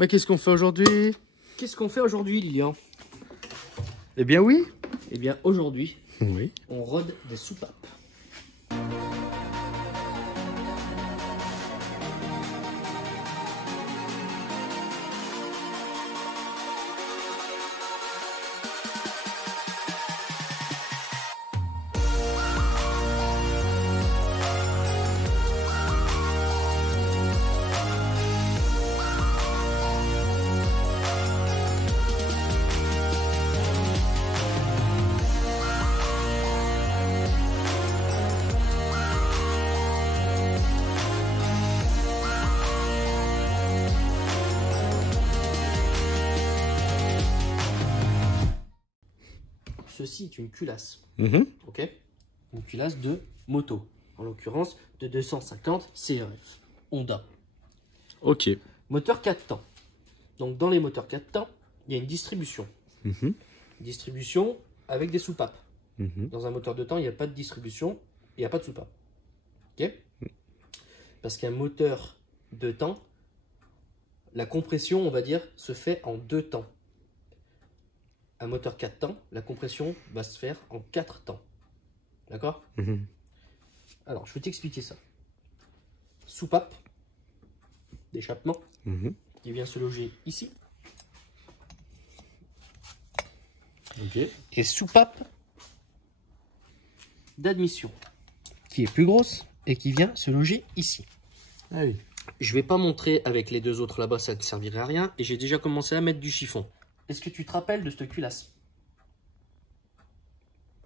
Mais qu'est-ce qu'on fait aujourd'hui? Qu'est-ce qu'on fait aujourd'hui, Lilian? Eh bien oui. Eh bien aujourd'hui, Oui. on rôde des soupapes. Ceci est une culasse, ok? Une culasse de moto, en l'occurrence de 250 CRF Honda. Ok. Moteur 4 temps. Donc dans les moteurs 4 temps, il y a une distribution. Distribution avec des soupapes. Dans un moteur de temps, il n'y a pas de distribution, il n'y a pas de soupape. Ok? Parce qu'un moteur de temps, la compression, on va dire, se fait en 2 temps. Un moteur 4 temps, la compression va se faire en 4 temps. D'accord? Alors, je vais t'expliquer ça. Soupape d'échappement qui vient se loger ici. Et soupape d'admission qui est plus grosse et qui vient se loger ici. Ah oui. Je vais pas montrer avec les deux autres là-bas, ça ne servirait à rien. Et j'ai déjà commencé à mettre du chiffon. Est-ce que tu te rappelles de cette culasse?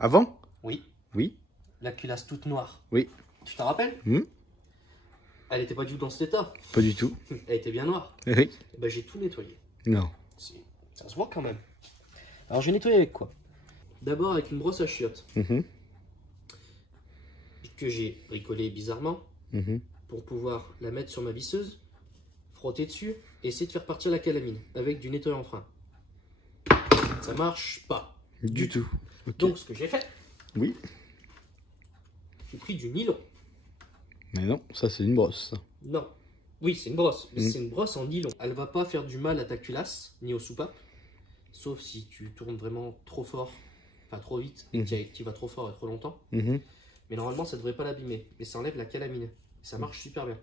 Avant? Oui. Oui. La culasse toute noire. Oui. Tu te rappelles? Elle n'était pas du tout dans cet état. Pas du tout. Elle était bien noire. Oui. Et ben, j'ai tout nettoyé. Non. Ça se voit quand même. Alors j'ai nettoyé avec quoi? D'abord avec une brosse à chiottes. Que j'ai bricolée bizarrement. Pour pouvoir la mettre sur ma visseuse, frotter dessus et essayer de faire partir la calamine avec du nettoyant frein. Ça marche pas. Du tout. Okay. Donc ce que j'ai fait, oui, j'ai pris du nylon. Mais non, ça c'est une brosse. Ça. Non. Oui, c'est une brosse, mais c'est une brosse en nylon. Elle va pas faire du mal à ta culasse, ni aux soupapes, sauf si tu tournes vraiment trop fort, enfin trop vite, et que tu vas trop fort et trop longtemps. Mais normalement, ça devrait pas l'abîmer. Mais ça enlève la calamine. Ça marche super bien.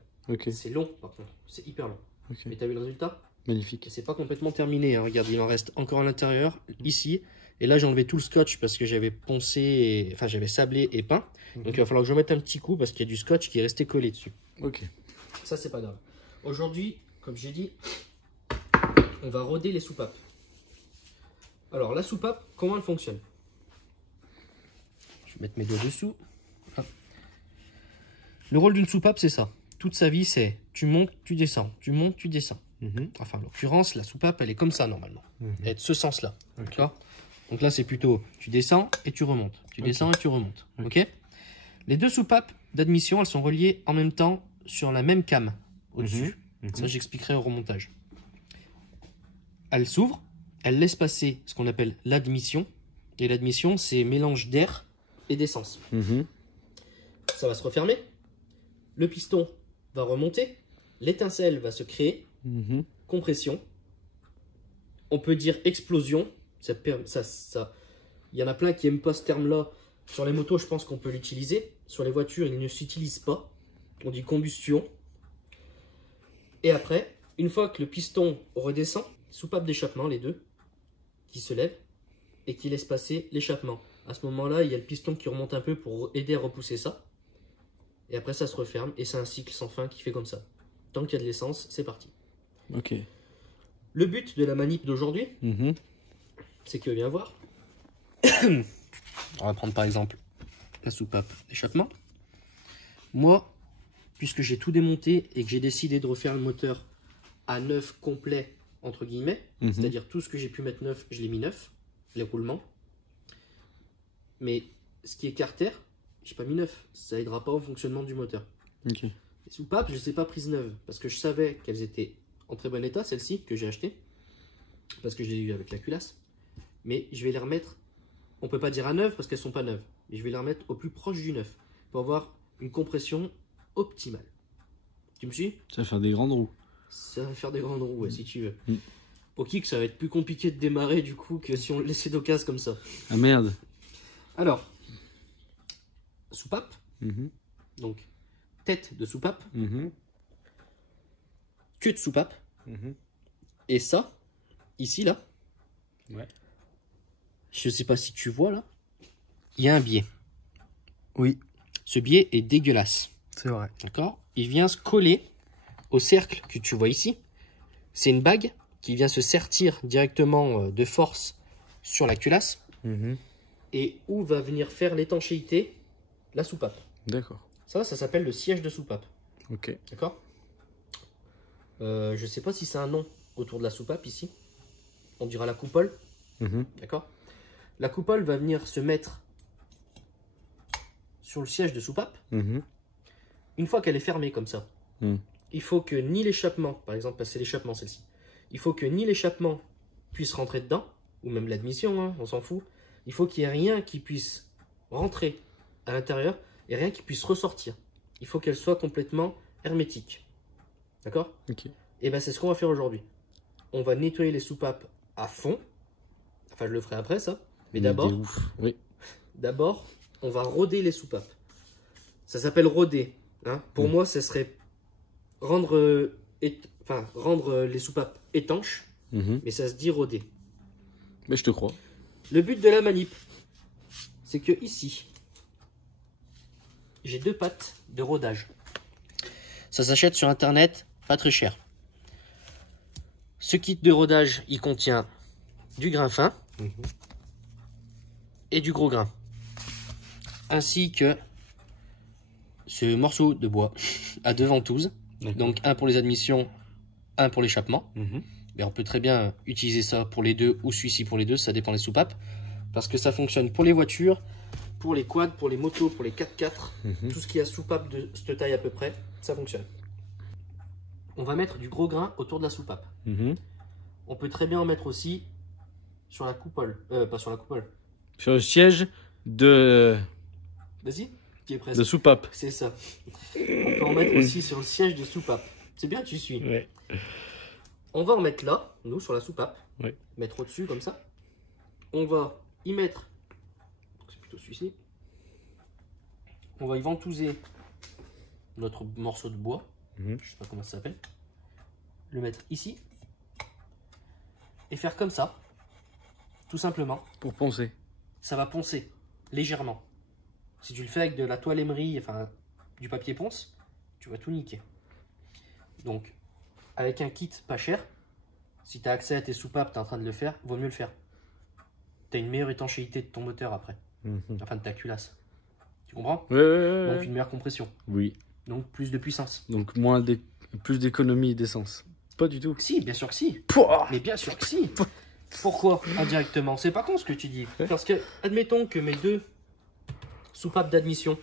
C'est long par contre, c'est hyper long. Mais tu as vu le résultat? Magnifique. C'est pas complètement terminé, hein. Regarde, il en reste encore à l'intérieur, ici. Et là, j'ai enlevé tout le scotch parce que j'avais poncé, enfin j'avais sablé et peint. Donc il va falloir que je mette un petit coup parce qu'il y a du scotch qui est resté collé dessus. Ça, c'est pas grave. Aujourd'hui, comme j'ai dit, on va roder les soupapes. Alors, la soupape, comment elle fonctionne? Je vais mettre mes doigts dessous. Hop. Le rôle d'une soupape, c'est ça. Toute sa vie, c'est tu montes, tu descends, tu montes, tu descends. Enfin, en l'occurrence, la soupape, elle est comme ça normalement. Elle est de ce sens-là. D'accord? Donc là, c'est plutôt tu descends et tu remontes. Tu descends et tu remontes. Ok? Les deux soupapes d'admission, elles sont reliées en même temps sur la même came au-dessus. Ça, j'expliquerai au remontage. Elle s'ouvre, elle laisse passer ce qu'on appelle l'admission. Et l'admission, c'est mélange d'air et d'essence. Ça va se refermer. Le piston va remonter. L'étincelle va se créer. Compression. On peut dire explosion. Il y en a plein qui n'aiment pas ce terme-là. Sur les motos, je pense qu'on peut l'utiliser. Sur les voitures, il ne s'utilise pas. On dit combustion. Et après, une fois que le piston redescend, soupape d'échappement, les deux, qui se lèvent et qui laissent passer l'échappement. À ce moment-là, il y a le piston qui remonte un peu pour aider à repousser ça. Et après, ça se referme et c'est un cycle sans fin qui fait comme ça. Tant qu'il y a de l'essence, c'est parti. Le but de la manip d'aujourd'hui, c'est que, viens voir. On va prendre par exemple la soupape d'échappement. Moi, puisque j'ai tout démonté et que j'ai décidé de refaire le moteur à neuf complet, entre guillemets, c'est-à-dire tout ce que j'ai pu mettre neuf, je l'ai mis neuf, les roulements. Mais ce qui est carter, j'ai pas mis neuf, ça aidera pas au fonctionnement du moteur. Les soupapes, je ne les ai pas prises neuves parce que je savais qu'elles étaient en très bon état, celles-ci que j'ai achetées, parce que je les ai eues avec la culasse. Mais je vais les remettre, on peut pas dire à neuf parce qu'elles sont pas neuves, mais je vais les remettre au plus proche du neuf pour avoir une compression optimale. Tu me suis? Ça va faire des grandes roues. Ça va faire des grandes roues, ouais, si tu veux. Mm. Au kick, ça va être plus compliqué de démarrer du coup que si on le laissait d'occasion comme ça. Ah merde. Alors, soupape, Mhm. donc tête de soupape, Mhm. queue de soupape, Mhm. et ça, ici là, Ouais. je sais pas si tu vois là, il y a un biais. Oui, Ce biais est dégueulasse, c'est vrai. d'accord? Il vient se coller au cercle que tu vois ici. C'est une bague qui vient se sertir directement de force sur la culasse Mhm. et où va venir faire l'étanchéité la soupape. D'accord. Ça s'appelle le siège de soupape, Ok. d'accord? Je sais pas si c'est un nom autour de la soupape ici. On dira la coupole, Mhm. d'accord? La coupole va venir se mettre sur le siège de soupape. Mhm. Une fois qu'elle est fermée comme ça, Mhm. il faut que ni l'échappement, par exemple, parce que c'est l'échappement celle-ci, il faut que ni l'échappement puisse rentrer dedans, ou même l'admission, hein, on s'en fout. Il faut qu'il n'y ait rien qui puisse rentrer à l'intérieur et rien qui puisse ressortir. Il faut qu'elle soit complètement hermétique. D'accord? Ok. Et bien c'est ce qu'on va faire aujourd'hui. On va nettoyer les soupapes à fond. Enfin, je le ferai après ça. Mais Une idée d'abord, ouf. Oui. on va roder les soupapes. Ça s'appelle roder. Hein. Pour moi, ce serait rendre les soupapes étanches, Mhm. mais ça se dit roder. Mais je te crois. Le but de la manip, c'est que ici, j'ai 2 pattes de rodage. Ça s'achète sur internet, pas très cher. Ce kit de rodage, il contient du grain fin et du gros grain, ainsi que ce morceau de bois à 2 ventouses. Donc un pour les admissions, un pour l'échappement. Mhm. Mais on peut très bien utiliser ça pour les deux ou celui-ci pour les deux, ça dépend des soupapes. Parce que ça fonctionne pour les voitures, pour les quads, pour les motos, pour les 4x4. Mhm. Tout ce qui a soupape de cette taille à peu près, ça fonctionne. On va mettre du gros grain autour de la soupape. Mhm. On peut très bien en mettre aussi sur la coupole. Pas sur la coupole. Sur le siège de Vas-y, qui est presque. soupape. C'est ça. On peut en mettre aussi sur le siège de soupape. C'est bien, tu suis. Ouais. On va en mettre là, nous, sur la soupape. Ouais. Mettre au-dessus, comme ça. On va y mettre... C'est plutôt celui-ci. On va y ventouser notre morceau de bois. Mhm. Je sais pas comment ça s'appelle. Le mettre ici. Et faire comme ça. Tout simplement. Pour poncer. Ça va poncer légèrement. Si tu le fais avec de la toile émerie, enfin du papier ponce, tu vas tout niquer. Donc, avec un kit pas cher, si tu as accès à tes soupapes, tu es en train de le faire, vaut mieux le faire. Tu as une meilleure étanchéité de ton moteur après, Mhm. enfin de ta culasse. Tu comprends? Ouais. Donc une meilleure compression, Oui. donc plus de puissance. Donc plus d'économie d'essence. Pas du tout. Si, bien sûr que si. Pouah. Mais bien sûr que si. Pourquoi indirectement? C'est pas con ce que tu dis. Parce que, admettons que mes 2 soupapes d'admission,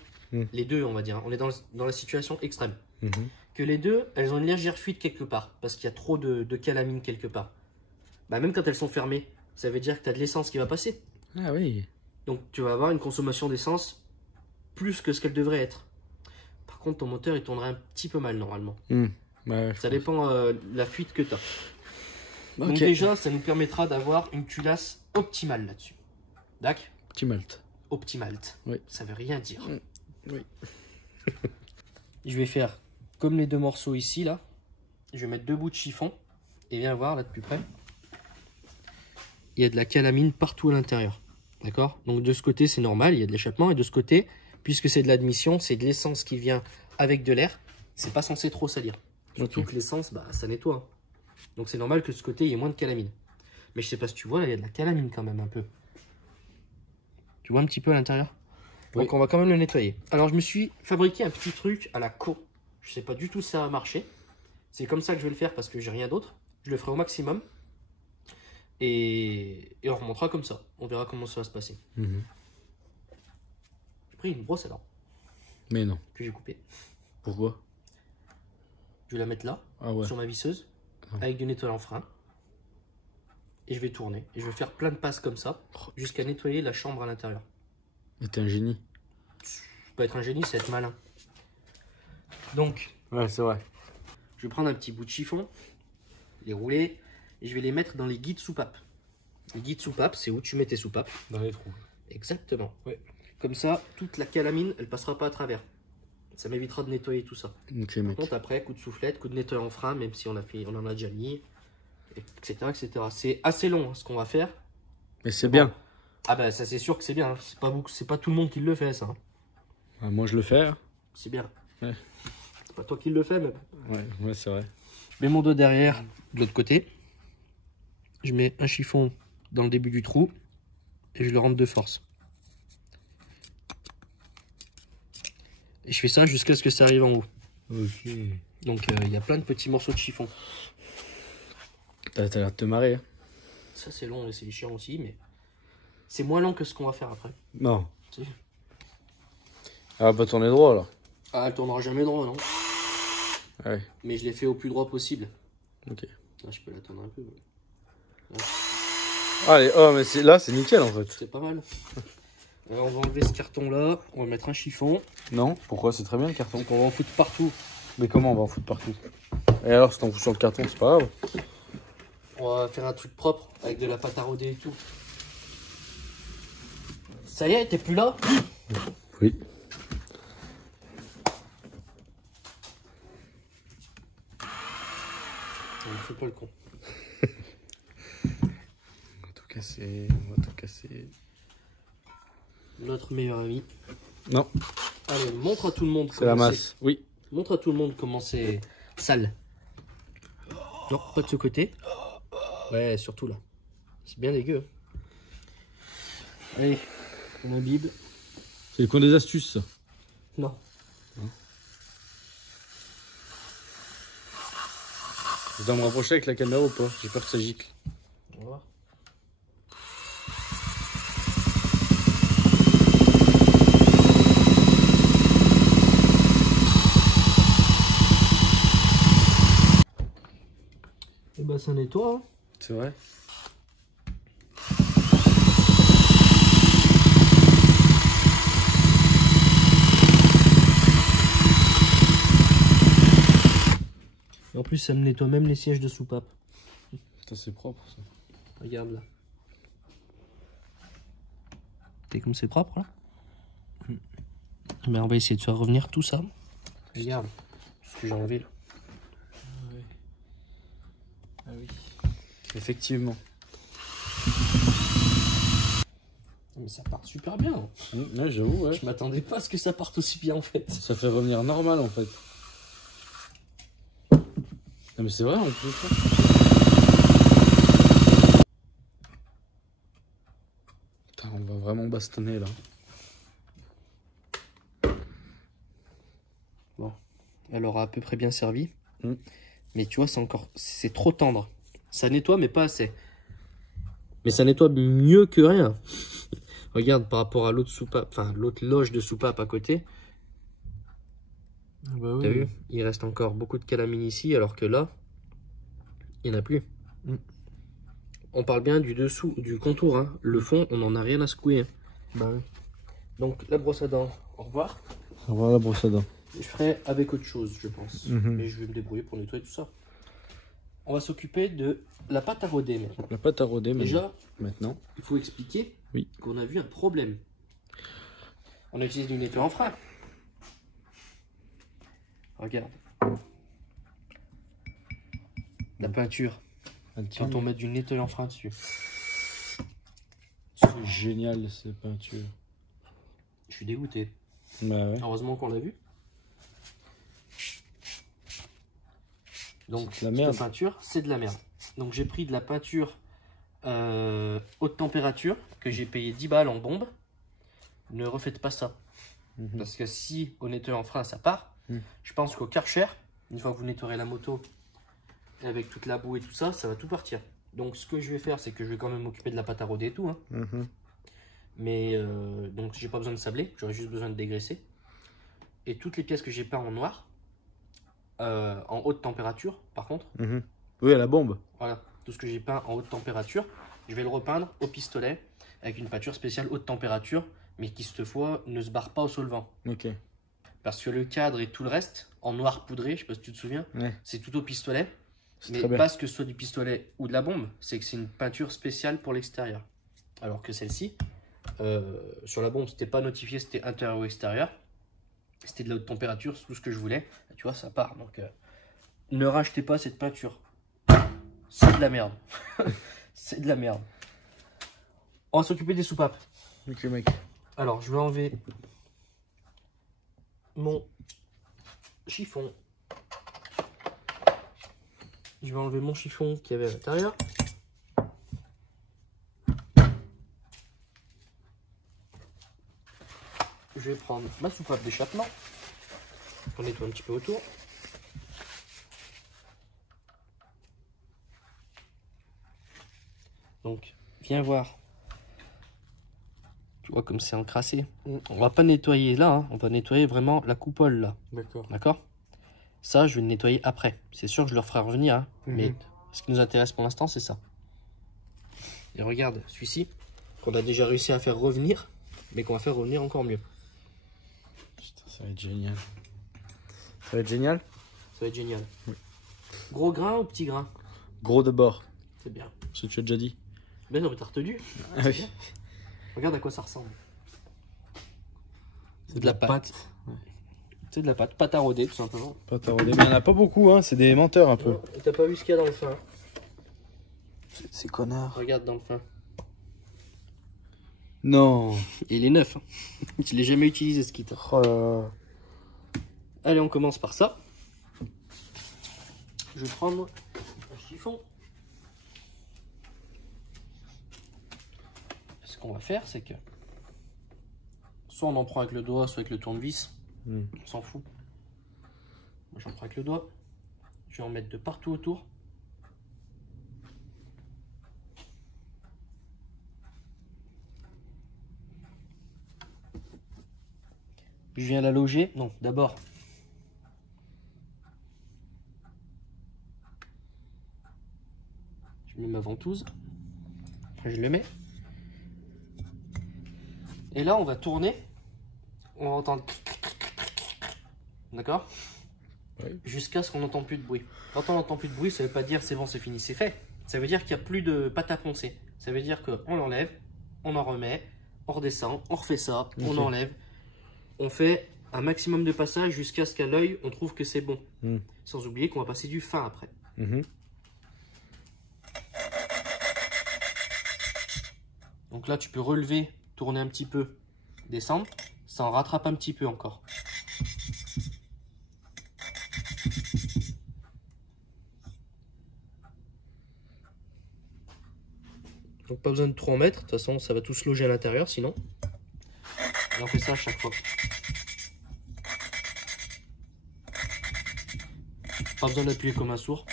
les 2 on va dire, on est dans la situation extrême, Mhm. que les 2, elles ont une légère fuite quelque part, parce qu'il y a trop de calamine quelque part. Bah, même quand elles sont fermées, ça veut dire que tu as de l'essence qui va passer. Ah oui. Donc tu vas avoir une consommation d'essence plus que ce qu'elle devrait être. Par contre, ton moteur il tournerait un petit peu mal normalement. Ouais, Ça dépend de la fuite que tu as. Donc Ok. déjà, ça nous permettra d'avoir une culasse optimale là-dessus. D'accord? Petit malt. Optimale. Oui. Ça veut rien dire. Oui. Je vais faire comme les 2 morceaux ici là. Je vais mettre 2 bouts de chiffon. Et viens voir là de plus près. Il y a de la calamine partout à l'intérieur. D'accord? Donc de ce côté c'est normal, il y a de l'échappement. Et de ce côté, puisque c'est de l'admission, c'est de l'essence qui vient avec de l'air. C'est pas censé trop salir. Surtout Ok. que l'essence, bah, ça nettoie. Donc c'est normal que de ce côté il y ait moins de calamine. Mais je sais pas si tu vois, là il y a de la calamine quand même un peu. Tu vois un petit peu à l'intérieur? Donc Oui. on va quand même le nettoyer. Alors je me suis fabriqué un petit truc à la co. Je sais pas du tout si ça va marcher. C'est comme ça que je vais le faire parce que j'ai rien d'autre. Je le ferai au maximum. Et on remontera comme ça. On verra comment ça va se passer. Mhm. J'ai pris une brosse à dents Mais non. que j'ai coupée. Pourquoi? Je vais la mettre là, Ah ouais. sur ma visseuse, avec du nettoyant frein. Et je vais tourner. Et je vais faire plein de passes comme ça, jusqu'à nettoyer la chambre à l'intérieur. Et t'es un génie. Pas être un génie, c'est être malin. Donc, Ouais, c'est vrai. je vais prendre un petit bout de chiffon, les rouler, et je vais les mettre dans les guides soupapes. Les guides soupapes, c'est où tu mets tes soupapes. Dans les trous. Exactement. Ouais. Comme ça, toute la calamine, elle passera pas à travers. Ça m'évitera de nettoyer tout ça. Ok, Par mec. contre, après, coup de soufflette, coup de nettoyant frein, même si on en a déjà mis, etc. etc. C'est assez long hein, ce qu'on va faire. Mais c'est Bon. bien. Ah bah ça c'est sûr que c'est bien. Hein. C'est pas tout le monde qui le fait ça. Hein. Ah, moi, je le fais. Hein. C'est bien. Ouais. C'est pas toi qui le fais même. Ouais, c'est vrai. Je mets mon dos derrière de l'autre côté. Je mets un chiffon dans le début du trou et je le rentre de force. Et je fais ça jusqu'à ce que ça arrive en haut. Ok. Donc il y a plein de petits morceaux de chiffon. T'as l'air de te marrer. Hein. Ça c'est long et c'est chiant aussi, mais c'est moins long que ce qu'on va faire après. Non. Si. Elle va pas tourner droit alors. Ah, elle tournera jamais droit, non? Ouais. Mais je l'ai fait au plus droit possible. Ok. Là, je peux l'attendre un peu. Allez, oh, mais là, c'est nickel en fait. C'est pas mal. Alors, on va enlever ce carton là, on va mettre un chiffon. Non, pourquoi? C'est très bien le carton. Donc on va en foutre partout. Mais comment on va en foutre partout? Et alors, si t'en fous sur le carton, c'est pas grave. On va faire un truc propre avec de la pâte à rôder et tout. Ça y est, t'es plus là? Oui. On ne fait pas le con. On va tout casser, on va tout casser. Notre meilleur ami. Non, Allez, montre à tout le monde c'est la masse. Oui. Montre à tout le monde comment c'est sale. Non, pas de ce côté. Ouais, surtout là. C'est bien dégueu. Allez, on imbibe. C'est le coin des astuces, ça. Non. Je dois me rapprocher avec la caméra ou pas? J'ai peur que ça gicle. On va voir. Et bah ça nettoie. Hein. C'est vrai? Et en plus ça me nettoie même les sièges de soupape. Putain, c'est propre ça. Regarde là. T'es comme c'est propre là. Mais on va essayer de faire revenir tout ça. Regarde ce que j'ai enlevé là. Ah oui. Effectivement. Mais ça part super bien. Ouais, j'avoue, ouais. Je m'attendais pas à ce que ça parte aussi bien en fait. Ça fait revenir normal en fait. Non mais c'est vrai, on peut le faire. Putain, on va vraiment bastonner là. Bon, elle aura à peu près bien servi. Mm. Mais tu vois, c'est trop tendre. Ça nettoie, mais pas assez. Mais ça nettoie mieux que rien. Regarde par rapport à l'autre soupape, enfin l'autre loge de soupape à côté. Ah bah oui. T'as vu? Il reste encore beaucoup de calamine ici, alors que là, il n'y en a plus. Mm. On parle bien du dessous, du contour. Hein. Le fond, on n'en a rien à secouer. Hein. Bah oui. Donc la brosse à dents, au revoir. Au revoir la brosse à dents. Je ferai avec autre chose, je pense. Mhm. Mais je vais me débrouiller pour nettoyer tout ça. On va s'occuper de la pâte à rôder maintenant. La pâte à rôder Déjà, maintenant. il faut expliquer Oui. qu'on a vu un problème. On a utilisé du nettoyant frein. Regarde. La peinture. Quand on met du nettoyant frein dessus. C'est génial ces peintures. Je suis dégoûté. Bah ouais. Heureusement qu'on l'a vu. Donc, C'est de la merde. cette peinture, c'est de la merde. Donc, j'ai pris de la peinture haute température que j'ai payé 10 balles en bombe. Ne refaites pas ça. Parce que si au nettoyant frein ça part, je pense qu'au Karcher, une fois que vous nettoierez la moto et avec toute la boue et tout ça, ça va tout partir. Donc, ce que je vais faire, c'est que je vais quand même m'occuper de la pâte à rôder et tout. Hein. Mais donc, j'ai pas besoin de sabler, j'aurai juste besoin de dégraisser. Et toutes les pièces que j'ai peint en noir, en haute température, par contre. Oui, à la bombe. Voilà, tout ce que j'ai peint en haute température, je vais le repeindre au pistolet avec une peinture spéciale haute température, mais qui cette fois ne se barre pas au solvant. Ok. Parce que le cadre et tout le reste, en noir poudré, je sais pas si tu te souviens, Ouais. c'est tout au pistolet. C'est Mais très bien. pas ce que ce soit du pistolet ou de la bombe, c'est que c'est une peinture spéciale pour l'extérieur. Alors que celle-ci, sur la bombe, c'était pas notifié, c'était intérieur ou extérieur. C'était de la haute température, c'est tout ce que je voulais. Et tu vois, ça part. Donc, ne rachetez pas cette peinture. C'est de la merde. C'est de la merde. On va s'occuper des soupapes. Ok, mec. Alors, je vais enlever mon chiffon. Je vais enlever mon chiffon qu'il y avait à l'intérieur. Je vais prendre ma soupape d'échappement. On nettoie un petit peu autour. Donc, viens voir. Tu vois comme c'est encrassé. On va pas nettoyer là, hein. On va nettoyer vraiment la coupole là. D'accord. D'accord? Ça, je vais le nettoyer après. C'est sûr que je le ferai revenir, hein. Mais ce qui nous intéresse pour l'instant, c'est ça. Et regarde, celui-ci, qu'on a déjà réussi à faire revenir, mais qu'on va faire revenir encore mieux. Putain, ça va être génial. Ça va être génial. Ça va être génial. Gros grain ou petit grain? Gros de bord. C'est bien. Ce que tu as déjà dit. Ben non, mais t'as retenu. Ah oui. Regarde à quoi ça ressemble. C'est de la pâte. C'est de la pâte. Pâte à rôder, tout simplement. Pâte à rôder. Mais il n'y en a pas beaucoup, hein. C'est des menteurs un peu. Et t'as pas vu ce qu'il y a dans le fin? C'est connard. Regarde dans le fin. Non. Il est neuf. Hein. Je l'ai jamais utilisé ce kit. Oh là là. Allez, on commence par ça. Je vais prendre un chiffon. Ce qu'on va faire, c'est que soit on en prend avec le doigt, soit avec le tournevis. On s'en fout. Moi, j'en prends avec le doigt. Je vais en mettre de partout autour. Je viens la loger. Non, d'abord. Je mets ma ventouse. Après, je le mets. Et là, on va tourner. On va entendre. D'accord? Oui. Jusqu'à ce qu'on n'entend plus de bruit. Quand on n'entend plus de bruit, ça ne veut pas dire c'est bon, c'est fini, c'est fait. Ça veut dire qu'il n'y a plus de pâte à poncer. Ça veut dire qu'on l'enlève, on en remet, on redescend, on refait ça, on enlève. On fait un maximum de passages jusqu'à ce qu'à l'œil, on trouve que c'est bon. Sans oublier qu'on va passer du fin après. Donc là, tu peux relever, tourner un petit peu, descendre. Ça en rattrape un petit peu encore. Donc pas besoin de trop en mettre. De toute façon, ça va tout se loger à l'intérieur sinon. Et on fait ça à chaque fois. Pas besoin d'appuyer comme un sourd.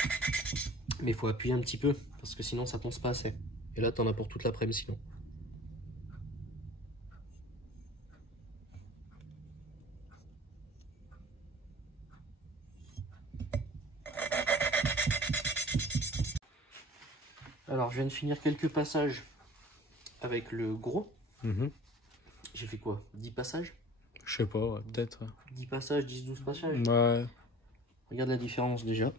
Mais il faut appuyer un petit peu. Parce que sinon, ça ponce pas assez. Et là, t'en as pour toute l'après-midi sinon. Alors, je viens de finir quelques passages avec le gros. J'ai fait quoi? 10 passages? Je sais pas, ouais, peut-être. 10 passages, 10-12 passages. Ouais. Regarde la différence déjà.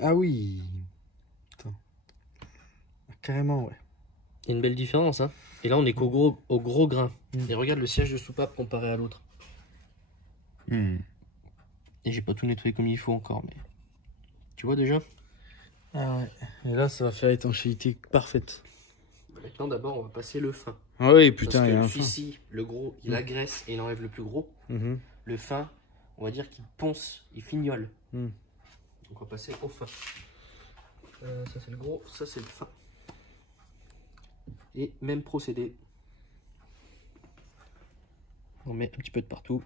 Ah oui. Attends. Carrément, ouais. Il y a une belle différence, hein. Et là, on est au gros grain. Et regarde le siège de soupape comparé à l'autre. Et j'ai pas tout nettoyé comme il faut encore, mais... Tu vois déjà? Ah ouais. Et là, ça va faire étanchéité parfaite. Maintenant, d'abord, on va passer le fin. Ah oui, putain, Parce il y a que un fin. celui-ci, le gros, il agresse et il enlève le plus gros. Le fin, on va dire qu'il ponce, il fignole. Donc, on va passer au fin. Ça, c'est le gros, ça, c'est le fin. Et même procédé. On met un petit peu de partout.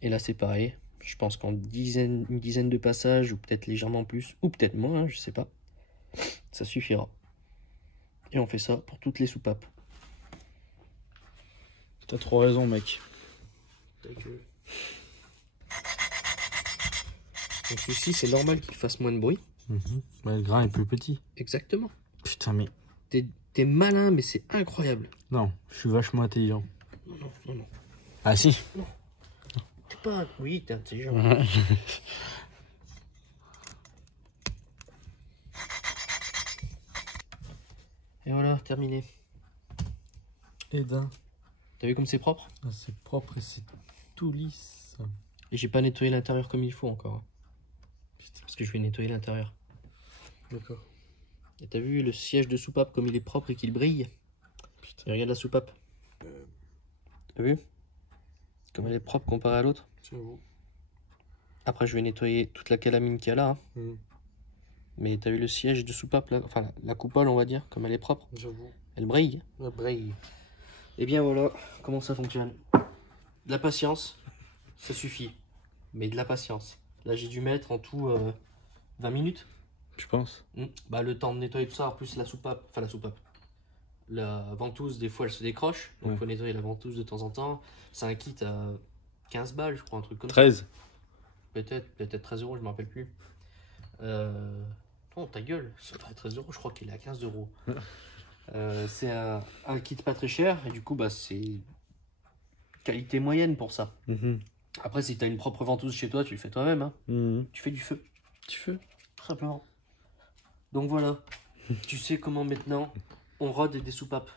Et là, c'est pareil. Je pense qu'en une dizaine de passages, ou peut-être légèrement plus, ou peut-être moins, hein, je sais pas. Ça suffira. Et on fait ça pour toutes les soupapes. T'as trop raison, mec. Donc celui-ci, c'est normal qu'il fasse moins de bruit. Ouais, le grain est plus petit. Exactement. Putain, mais... T'es malin, mais c'est incroyable. Non, je suis vachement intelligent. non, non, non, non. Ah si. T'es pas... Oui, t'es intelligent. Et voilà, terminé. Et d'un. T'as vu comme c'est propre? Ah, c'est propre et c'est tout lisse. Et j'ai pas nettoyé l'intérieur comme il faut encore. Putain, parce que je vais nettoyer l'intérieur. D'accord. Et t'as vu le siège de soupape comme il est propre et qu'il brille? Putain. Et regarde la soupape. T'as vu? Comme elle est propre comparée à l'autre. Après je vais nettoyer toute la calamine qu'il y a là. Hein. Mais t'as vu le siège de soupape là? Enfin la coupole on va dire, comme elle est propre. J'avoue. Elle brille. Elle brille. Et bien voilà comment ça fonctionne. De la patience, ça suffit. Mais de la patience. Là j'ai dû mettre en tout 20 minutes. Tu penses? Bah le temps de nettoyer tout ça, en plus la soupape, enfin la soupape. La ventouse des fois elle se décroche, donc il faut nettoyer la ventouse de temps en temps. C'est un kit à 15 balles je crois, un truc comme 13. ça. Peut-être 13 euros, je me rappelle plus. Non ta gueule, c'est pas 13 euros, je crois qu'il est à 15 euros. C'est un kit pas très cher et du coup bah c'est qualité moyenne pour ça. Après si tu as une propre ventouse chez toi, tu le fais toi-même. Hein. Tu fais du feu. Du feu. Tout simplement. Donc voilà, tu sais comment maintenant on rôde des soupapes.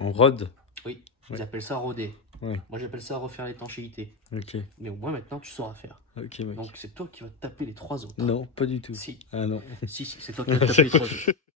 On rôde? Oui, ils appellent ça rôder. Ouais. Moi j'appelle ça refaire l'étanchéité. Ok. Mais au moins maintenant tu sauras faire. Ok, mec. Donc c'est toi qui vas te taper les 3 autres. Non, pas du tout. Si. Ah non. Si, c'est toi qui vas te taper les 3 autres.